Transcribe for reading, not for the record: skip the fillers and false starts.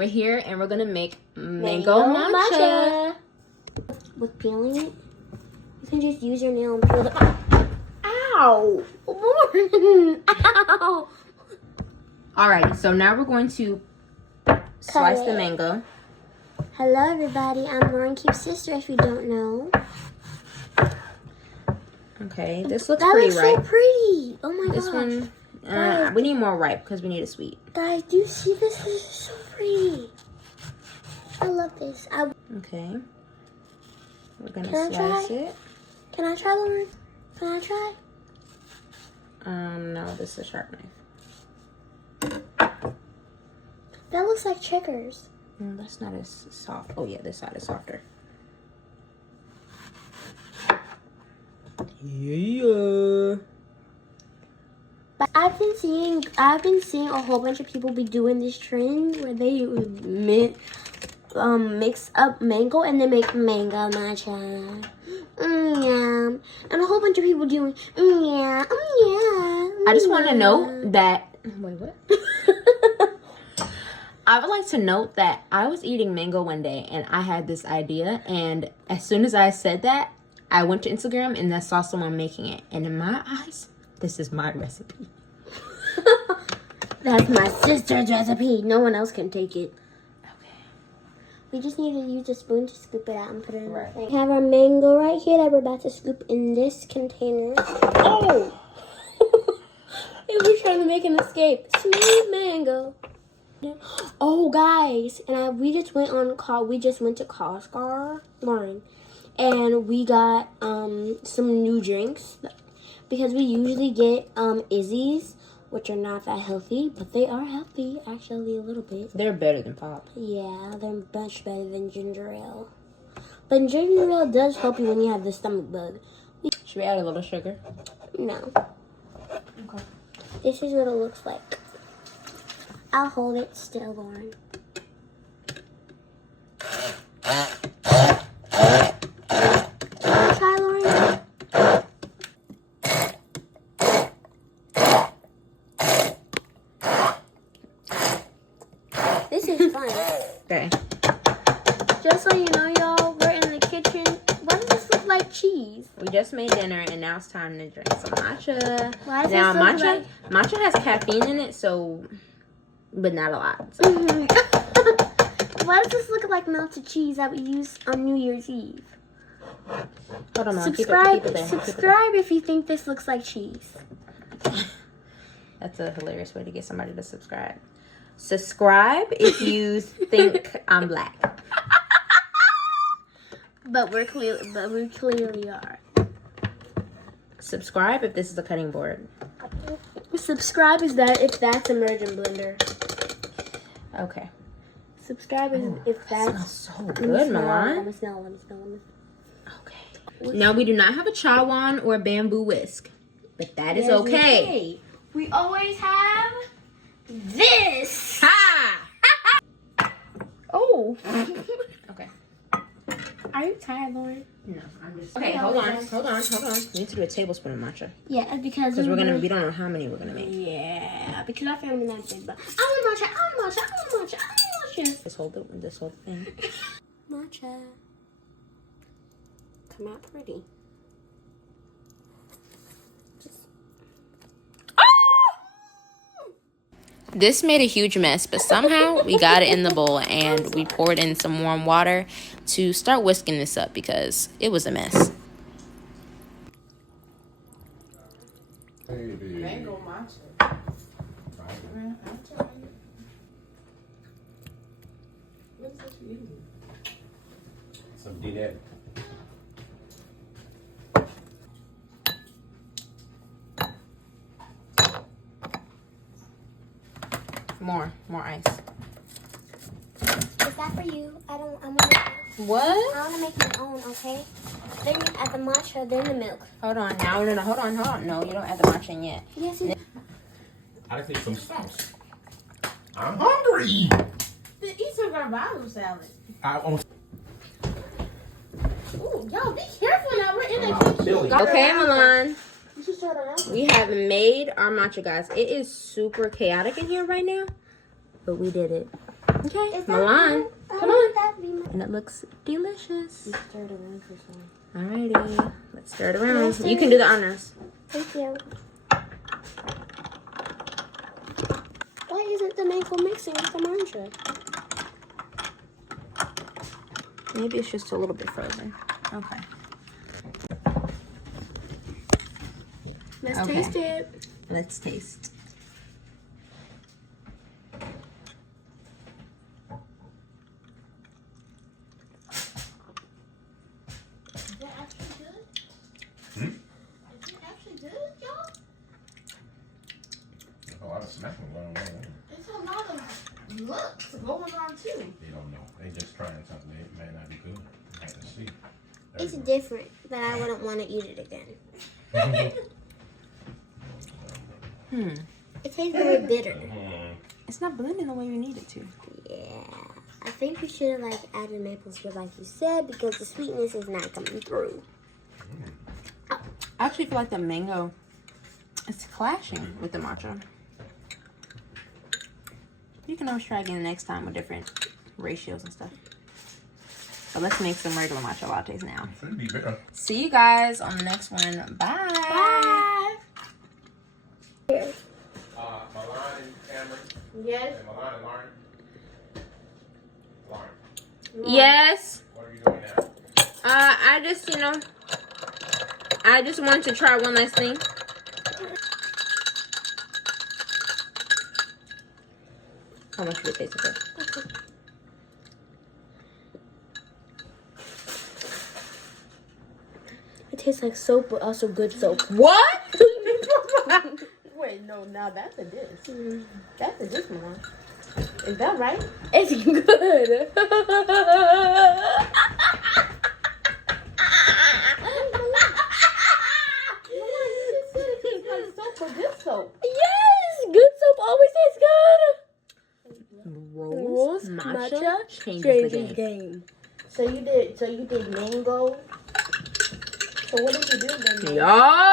We're here and we're gonna make mango matcha. With peeling it, you can just use your nail and peel the. Ow! Lauren! Ow! Alrighty, so now we're going to slice the mango. Hello, everybody. I'm Lauren Keith's sister. If you don't know. Okay, this looks That pretty looks ripe. so pretty. Oh my This gosh. one, Guys, we need more ripe because we need it sweet. Guys, do you see this? This is so pretty. I love this. Okay, we're gonna Can I slice try? it. Can I try, Lauren? Can I try? No, this is a sharp knife. That looks like checkers. That's not as soft. Oh yeah, this side is softer. Yeah. But I've been seeing a whole bunch of people be doing this trend where they mix up mango and they make mango matcha. Yeah. And a whole bunch of people doing yeah. I just want to note that. Wait, what? I would like to note that I was eating mango one day and I had this idea, and as soon as I said that, I went to Instagram and I saw someone making it, and in my eyes, this is my recipe. That's my sister's recipe. No one else can take it. Okay. We just need to use a spoon to scoop it out and put it in Right. the thing. We have our mango right here that we're about to scoop in this container. Oh! If we're trying to make an escape. Smooth mango. Oh, guys. And we just went to Costco, Lauren. And we got some new drinks. Because we usually get Izzy's, which are not that healthy, but they are healthy, actually, a little bit. They're better than pop. Yeah, they're much better than ginger ale. But ginger ale does help you when you have the stomach bug. Should we add a little sugar? No. Okay. This is what it looks like. I'll hold it still, Lauren. Try, Lauren. This is fun. Okay. Just so you know, y'all, we're in the kitchen. Why does this look like cheese? We just made dinner and now it's time to drink some matcha. Why does Now this look matcha has caffeine in it, so but not a lot. So. Why does this look like melted cheese that we use on New Year's Eve? Hold on, Subscribe, keep it there. subscribe if you think this looks like cheese. That's a hilarious way to get somebody to subscribe. Subscribe if you think I'm black. But we clearly are. Subscribe if this is a cutting board. Subscribe if that's immersion blender. Okay. Subscribe if That that's. smells so good, Milan. Let me smell. Okay. Now we do not have a chawan or a bamboo whisk, but that is okay. We always have this. Ha! Oh. Okay. Are you tired, Lauren? No, I'm just. Okay, hold on. We need to do a tablespoon of matcha Yeah, because we don't know how many we're gonna make. Yeah, because our family not big, but I want matcha. This whole thing. Matcha. Come out pretty. This made a huge mess, but somehow we got it in the bowl and we poured in some warm water to start whisking this up because it was a mess. Mango matcha. What's that you eating? Some D-Net. More ice. Is that for you? I want What? to make my own, okay? Then you add the matcha, then the milk. Hold on. No. Hold on. No, you don't add the matcha in yet. Yes, I take some sauce. I'm hungry. Then eat some garbanzo salad. Ooh, yo, be careful now. We're in the kitchen. Okay, Milan. you should start around. We have made our matcha, guys. It is super chaotic in here right now, but we did it. Okay, Is that Milan, mine? come on. That be mine. And it looks delicious. Stir it around for some. Alrighty, let's stir it around. Yes, You can do the honors. Thank you. Why isn't the mango mixing with the mantra? Maybe it's just a little bit frozen. Okay. Let's Okay. taste it. Let's taste. Is that actually good? Hmm? Is it actually good, y'all? There's a lot of smacking going on. There's a lot of looks going on too. They don't know. They just trying something. It may not be good. You have to see. It's different, but I wouldn't want to eat it again. It tastes very bitter. It's not blending the way you need it to. Yeah. I think we should have added maple syrup like you said because the sweetness is not coming through. I actually feel like the mango is clashing with the matcha. You can always try again next time with different ratios and stuff. So let's make some regular matcha lattes now. Should be better. See you guys on the next one. Bye. Bye. Here. Milan and Cameron. Yes. And Milan and Lauren. Lauren, Yes. what are you doing now? I just wanted to try one last thing. How much do it taste okay? It tastes like soap, but also good soap. What? Wait, no, now that's a dish. That's a dish, Mom. Is that right? It's good. Good soap. Yes, good soap always tastes good. Rose matcha changes the game. So you did mango. So what did you do then? Y'all